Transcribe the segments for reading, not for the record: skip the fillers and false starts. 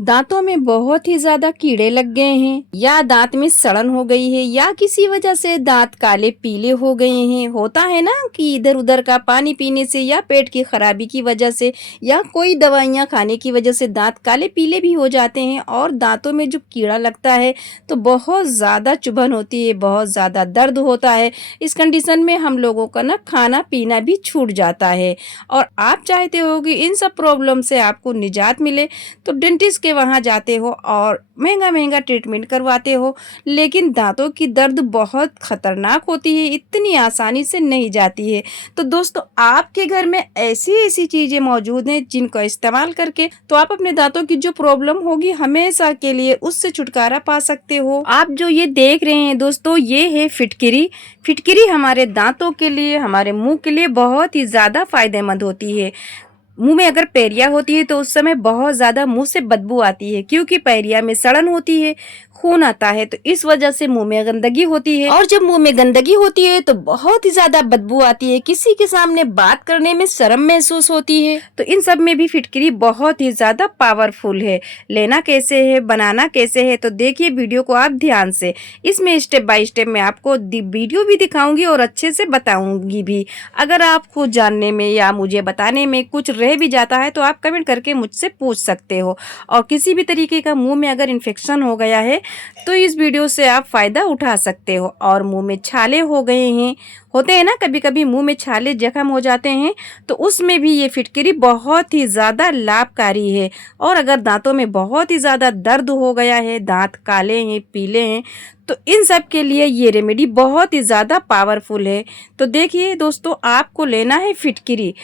दांतों में बहुत ही ज्यादा कीड़े लग गए हैं, या दांत में सड़न हो गई है, या किसी वजह से दांत काले पीले हो गए हैं। होता है ना कि इधर उधर का पानी पीने से या पेट की खराबी की वजह से या कोई दवाइयां खाने की वजह से दांत काले पीले भी हो जाते हैं और दांतों में जो कीड़ा लगता है तो बहुत ज्यादा चुभन होती है, बहुत ज्यादा दर्द होता है। इस कंडीशन में हम लोगों का ना खाना पीना भी छूट जाता है। और आप चाहते हो कि इन सब प्रॉब्लम से आपको निजात मिले तो डेंटिस्ट के वहां जाते हो और महंगा महंगा ट्रीटमेंट करवाते हो, लेकिन दांतों की दर्द बहुत खतरनाक होती है, इतनी आसानी से नहीं जाती है। तो दोस्तों, आपके घर में ऐसी ऐसी चीजें मौजूद हैं जिनका इस्तेमाल करके तो आप अपने दांतों की जो प्रॉब्लम होगी हमेशा के लिए उससे छुटकारा पा सकते हो। आप जो ये देख रहे हैं दोस्तों, ये है फिटकिरी। फिटकिरी हमारे दांतों के लिए, हमारे मुंह के लिए बहुत ही ज्यादा फायदेमंद होती है। मुंह में अगर पैरिया होती है तो उस समय बहुत ज्यादा मुंह से बदबू आती है, क्योंकि पैरिया में सड़न होती है, खून आता है, तो इस वजह से मुंह में गंदगी होती है। और जब मुंह में गंदगी होती है तो बहुत ही ज्यादा बदबू आती है, किसी के सामने बात करने में शर्म महसूस होती है। तो इन सब में भी फिटकरी बहुत ही ज्यादा पावरफुल है। लेना कैसे है, बनाना कैसे है, तो देखिए वीडियो को आप ध्यान से। इसमें स्टेप बाय स्टेप मैं आपको वीडियो भी दिखाऊंगी और अच्छे से बताऊंगी भी। अगर आपको जानने में या मुझे बताने में कुछ रह भी जाता है तो आप कमेंट करके मुझसे पूछ सकते हो। और किसी भी तरीके का मुंह में अगर इन्फेक्शन हो गया है तो इस वीडियो से आप फायदा उठा सकते हो। और मुंह में छाले हो गए हैं, होते हैं ना कभी कभी मुंह में छाले जख्म हो जाते हैं, तो उसमें भी ये फिटकरी बहुत ही ज़्यादा लाभकारी है। और अगर दांतों में बहुत ही ज़्यादा दर्द हो गया है, दांत काले हैं, पीले हैं, तो इन सब के लिए ये रेमेडी बहुत ही ज़्यादा पावरफुल है। तो देखिए दोस्तों, आपको लेना है फिटकरी।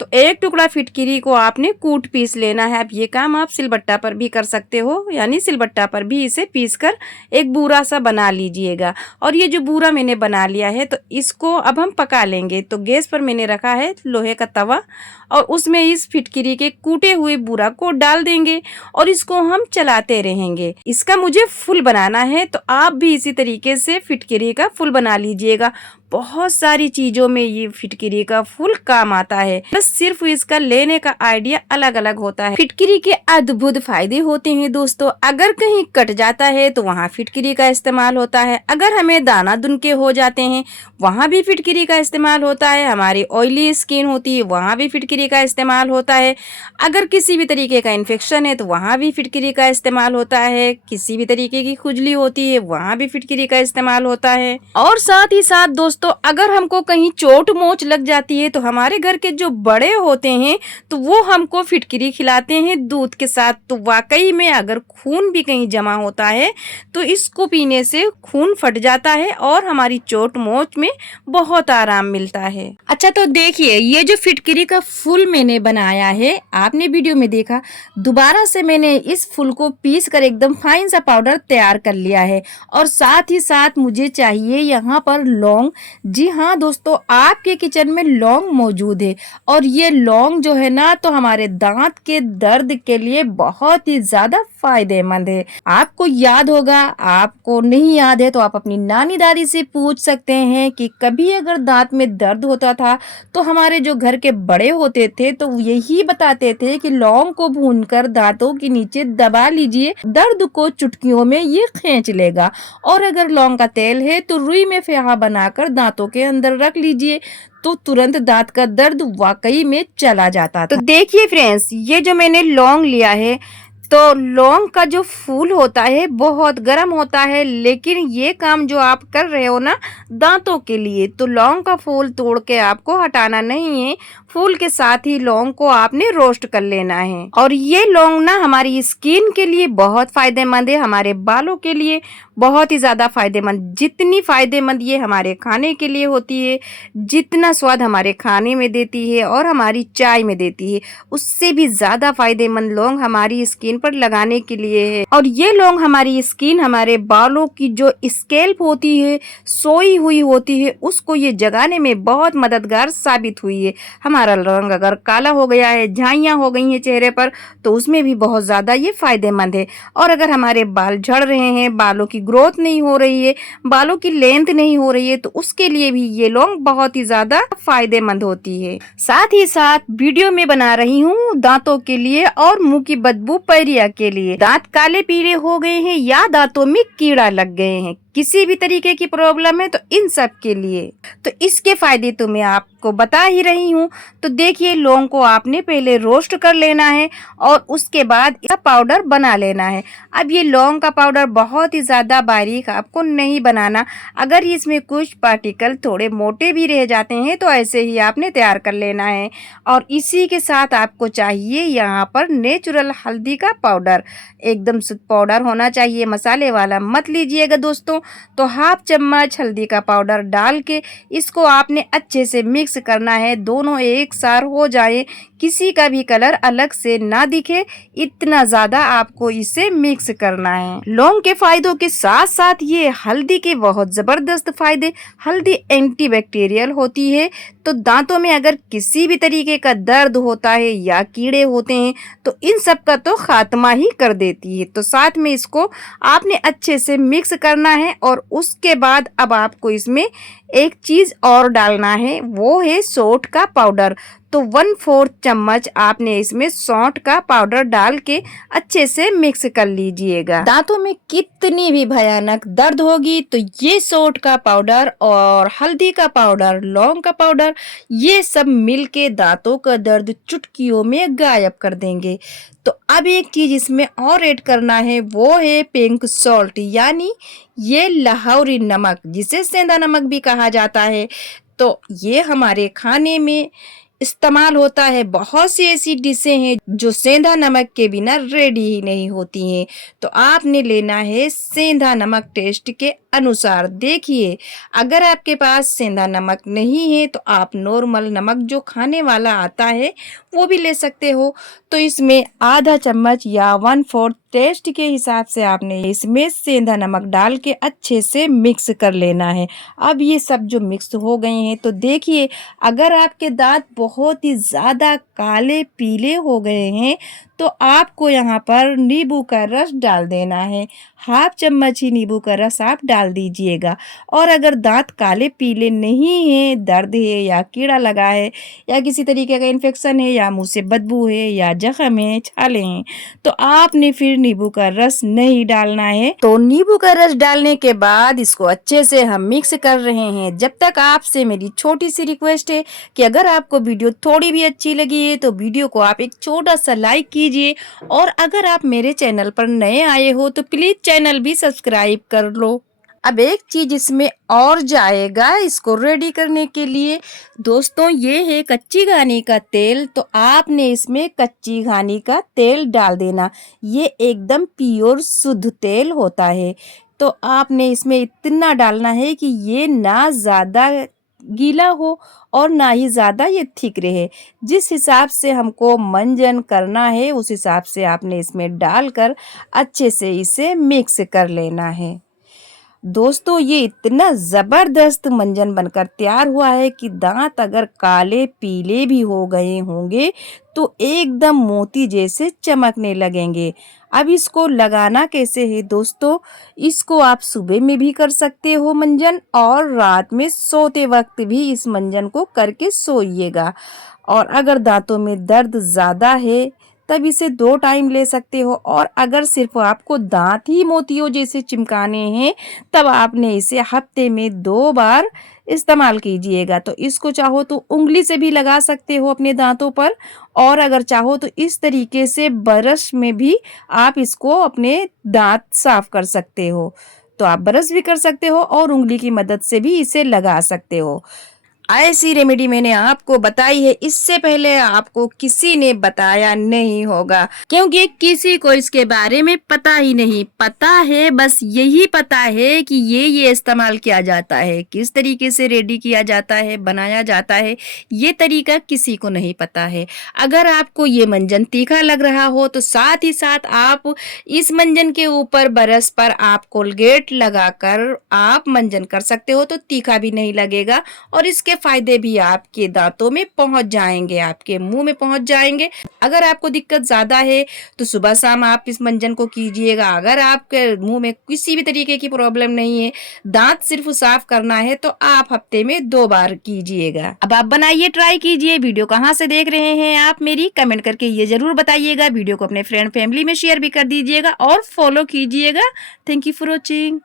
तो एक टुकड़ा फिटकिरी को आपने कूट पीस लेना है। अब ये काम आप सिलबट्टा पर भी कर सकते हो, यानी सिलबट्टा पर भी इसे पीस कर एक बूरा सा बना लीजिएगा। और ये जो बूरा मैंने बना लिया है तो इसको अब हम पका लेंगे। तो गैस पर मैंने रखा है लोहे का तवा और उसमें इस फिटकिरी के कूटे हुए बूरा को डाल देंगे और इसको हम चलाते रहेंगे। इसका मुझे फुल बनाना है, तो आप भी इसी तरीके से फिटकिरी का फुल बना लीजिएगा। बहुत सारी चीजों में ये फिटकिरी का फुल काम आता है, बस सिर्फ इसका लेने का आइडिया अलग अलग होता है। फिटकिरी के अद्भुत फायदे होते हैं दोस्तों। अगर कहीं कट जाता है तो वहाँ फिटकिरी का इस्तेमाल होता है। अगर हमें दाना दुनके हो जाते हैं वहाँ भी फिटकिरी का इस्तेमाल होता है। हमारी ऑयली स्किन होती है वहाँ भी फिटकिरी का इस्तेमाल होता है। अगर किसी भी तरीके का इन्फेक्शन है तो वहाँ भी फिटकिरी का इस्तेमाल होता है। किसी भी तरीके की खुजली होती है वहाँ भी फिटकिरी का इस्तेमाल होता है। और साथ ही साथ दोस्तों, अगर हमको कहीं चोट मोच लग जाती है तो हमारे घर के जो बड़े होते हैं तो वो हमको फिटकिरी खिलाते हैं दूध के साथ। तो वाकई में अगर खून भी कहीं जमा होता है तो इसको पीने से खून फट जाता है और हमारी चोट मोच में बहुत आराम मिलता है। अच्छा, तो देखिए ये जो फिटकिरी का फूल मैंने बनाया है, आपने वीडियो में देखा, दोबारा से मैंने इस फूल को पीस कर एकदम फाइन सा पाउडर तैयार कर लिया है। और साथ ही साथ मुझे चाहिए यहाँ पर लौंग। जी हाँ दोस्तों, आपके किचन में लौंग मौजूद है और ये लौंग जो है ना तो हमारे दांत के दर्द के लिए बहुत ही ज्यादा फायदेमंद है। आपको याद होगा, आपको नहीं याद है तो आप अपनी नानी दादी से पूछ सकते हैं कि कभी अगर दांत में दर्द होता था तो हमारे जो घर के बड़े होते थे तो यही बताते थे कि लौंग को भूनकर दांतों के नीचे दबा लीजिए, दर्द को चुटकियों में ये खींच लेगा। और अगर लौंग का तेल है तो रुई में फेहा बनाकर दांतों के अंदर रख लीजिए, तो तुरंत दांत का दर्द वाकई में चला जाता था। तो देखिए फ्रेंड्स, ये जो मैंने लौंग लिया है, तो लौंग का जो फूल होता है बहुत गर्म होता है, लेकिन ये काम जो आप कर रहे हो ना दांतों के लिए, तो लौंग का फूल तोड़ के आपको हटाना नहीं है, फूल के साथ ही लौंग को आपने रोस्ट कर लेना है। और ये लौंग ना हमारी स्किन के लिए बहुत फायदेमंद है, हमारे बालों के लिए बहुत ही ज्यादा फायदेमंद। जितनी फायदेमंद ये हमारे खाने के लिए होती है, जितना स्वाद हमारे खाने में देती है और हमारी चाय में देती है, उससे भी ज्यादा फायदेमंद लौंग हमारी स्किन पर लगाने के लिए है। और ये लौंग हमारी स्किन, हमारे बालों की जो स्कैल्प होती है, सोई हुई होती है, उसको ये जगाने में बहुत मददगार साबित हुई है। हमारे हमारा रंग अगर काला हो गया है, झाइयाँ हो गई हैं चेहरे पर, तो उसमें भी बहुत ज़्यादा ये फ़ायदेमंद है। और अगर हमारे बाल झड़ रहे हैं, बालों की ग्रोथ नहीं हो रही है, बालों की लेंथ नहीं हो रही है, तो उसके लिए भी ये लौंग बहुत ही ज़्यादा फ़ायदेमंद होती है। साथ ही साथ वीडियो में बना रही हूँ दांतों के लिए और मुंह की बदबू पैरिया के लिए। दांत काले पीले हो गए हैं या दांतों में कीड़ा लग गए हैं, किसी भी तरीके की प्रॉब्लम है, तो इन सब के लिए तो इसके फायदे तो मैं आपको बता ही रही हूँ। तो देखिए, लौंग को आपने पहले रोस्ट कर लेना है और उसके बाद इसका पाउडर बना लेना है। अब ये लौंग का पाउडर बहुत ही ज़्यादा बारीक आपको नहीं बनाना। अगर इसमें कुछ पार्टिकल थोड़े मोटे भी रह जाते हैं तो ऐसे ही आपने तैयार कर लेना है। और इसी के साथ आपको चाहिए यहाँ पर नेचुरल हल्दी का पाउडर, एकदम शुद्ध पाउडर होना चाहिए, मसाले वाला मत लीजिएगा दोस्तों। तो हाफ चम्मच हल्दी का पाउडर डाल के इसको आपने अच्छे से मिक्स करना है, दोनों एक साथ हो जाए, किसी का भी कलर अलग से ना दिखे, इतना ज़्यादा आपको इसे मिक्स करना है। लौंग के फायदों के साथ साथ ये हल्दी के बहुत ज़बरदस्त फायदे। हल्दी एंटीबैक्टीरियल होती है, तो दांतों में अगर किसी भी तरीके का दर्द होता है या कीड़े होते हैं तो इन सब का तो खात्मा ही कर देती है। तो साथ में इसको आपने अच्छे से मिक्स करना है और उसके बाद अब आपको इसमें एक चीज़ और डालना है, वो है सौंठ का पाउडर। तो 1/4 चम्मच आपने इसमें सौंठ का पाउडर डाल के अच्छे से मिक्स कर लीजिएगा। दांतों में कितनी भी भयानक दर्द होगी तो ये सौंठ का पाउडर और हल्दी का पाउडर, लौंग का पाउडर, ये सब मिलके दांतों का दर्द चुटकियों में गायब कर देंगे। तो अब एक चीज़ इसमें और ऐड करना है, वो है पिंक सॉल्ट, यानी ये लाहौरी नमक, जिसे सेंधा नमक भी कहा जाता है। तो ये हमारे खाने में इस्तेमाल होता है। बहुत सी ऐसी डिशें हैं जो सेंधा नमक के बिना रेडी ही नहीं होती हैं। तो आपने लेना है सेंधा नमक टेस्ट के अनुसार। देखिए, अगर आपके पास सेंधा नमक नहीं है तो आप नॉर्मल नमक जो खाने वाला आता है वो भी ले सकते हो। तो इसमें आधा चम्मच या 1/4 टेस्ट के हिसाब से आपने इसमें सेंधा नमक डाल के अच्छे से मिक्स कर लेना है। अब ये सब जो मिक्स हो गए हैं तो देखिए, अगर आपके दांत बहुत ही ज़्यादा काले पीले हो गए हैं तो आपको यहाँ पर नींबू का रस डाल देना है। हाफ चम्मच ही नींबू का रस आप डाल दीजिएगा। और अगर दांत काले पीले नहीं हैं, दर्द है या कीड़ा लगा है या किसी तरीके का इन्फेक्शन है या मुंह से बदबू है या जख्म है, छाले हैं, तो आपने फिर नींबू का रस नहीं डालना है। तो नींबू का रस डालने के बाद इसको अच्छे से हम मिक्स कर रहे हैं। जब तक आपसे मेरी छोटी सी रिक्वेस्ट है कि अगर आपको वीडियो थोड़ी भी अच्छी लगी है तो वीडियो को आप एक छोटा सा लाइक कीजिए, और अगर आप मेरे चैनल पर नए आए हो तो प्लीज चैनल भी सब्सक्राइब कर लो। अब एक चीज इसमें और जाएगा इसको रेडी करने के लिए दोस्तों, ये है कच्ची घानी का तेल। तो आपने इसमें कच्ची घानी का तेल डाल देना। ये एकदम प्योर शुद्ध तेल होता है। तो आपने इसमें इतना डालना है कि ये ना ज़्यादा गीला हो और ना ही ज़्यादा ये थिक रहे। जिस हिसाब से हमको मंजन करना है उस हिसाब से आपने इसमें डालकर अच्छे से इसे मिक्स कर लेना है। दोस्तों, ये इतना ज़बरदस्त मंजन बनकर तैयार हुआ है कि दांत अगर काले पीले भी हो गए होंगे तो एकदम मोती जैसे चमकने लगेंगे। अब इसको लगाना कैसे है दोस्तों, इसको आप सुबह में भी कर सकते हो मंजन, और रात में सोते वक्त भी इस मंजन को करके सोइएगा। और अगर दांतों में दर्द ज़्यादा है तब इसे 2 टाइम ले सकते हो। और अगर सिर्फ आपको दांत ही मोतियों जैसे चिमकाने हैं तब आपने इसे हफ्ते में 2 बार इस्तेमाल कीजिएगा। तो इसको चाहो तो उंगली से भी लगा सकते हो अपने दांतों पर, और अगर चाहो तो इस तरीके से ब्रश में भी आप इसको अपने दांत साफ कर सकते हो। तो आप ब्रश भी कर सकते हो और उंगली की मदद से भी इसे लगा सकते हो। ऐसी रेमेडी मैंने आपको बताई है, इससे पहले आपको किसी ने बताया नहीं होगा, क्योंकि किसी को इसके बारे में पता ही नहीं। पता है, बस यही पता है कि ये इस्तेमाल किया जाता है, किस तरीके से रेडी किया जाता है, बनाया जाता है, ये तरीका किसी को नहीं पता है। अगर आपको ये मंजन तीखा लग रहा हो तो साथ ही साथ आप इस मंजन के ऊपर ब्रश पर आप कोलगेट लगाकर आप मंजन कर सकते हो, तो तीखा भी नहीं लगेगा और इसके फायदे भी आपके दांतों में पहुंच जाएंगे, आपके मुंह में पहुंच जाएंगे। अगर आपको दिक्कत ज्यादा है तो सुबह शाम आप इस मंजन को कीजिएगा। अगर आपके मुंह में किसी भी तरीके की प्रॉब्लम नहीं है, दांत सिर्फ साफ करना है, तो आप हफ्ते में 2 बार कीजिएगा। अब आप बनाइए, ट्राई कीजिए। वीडियो कहाँ से देख रहे हैं आप मेरी, कमेंट करके ये जरूर बताइएगा। वीडियो को अपने फ्रेंड फैमिली में शेयर भी कर दीजिएगा और फॉलो कीजिएगा। Thank you for watching.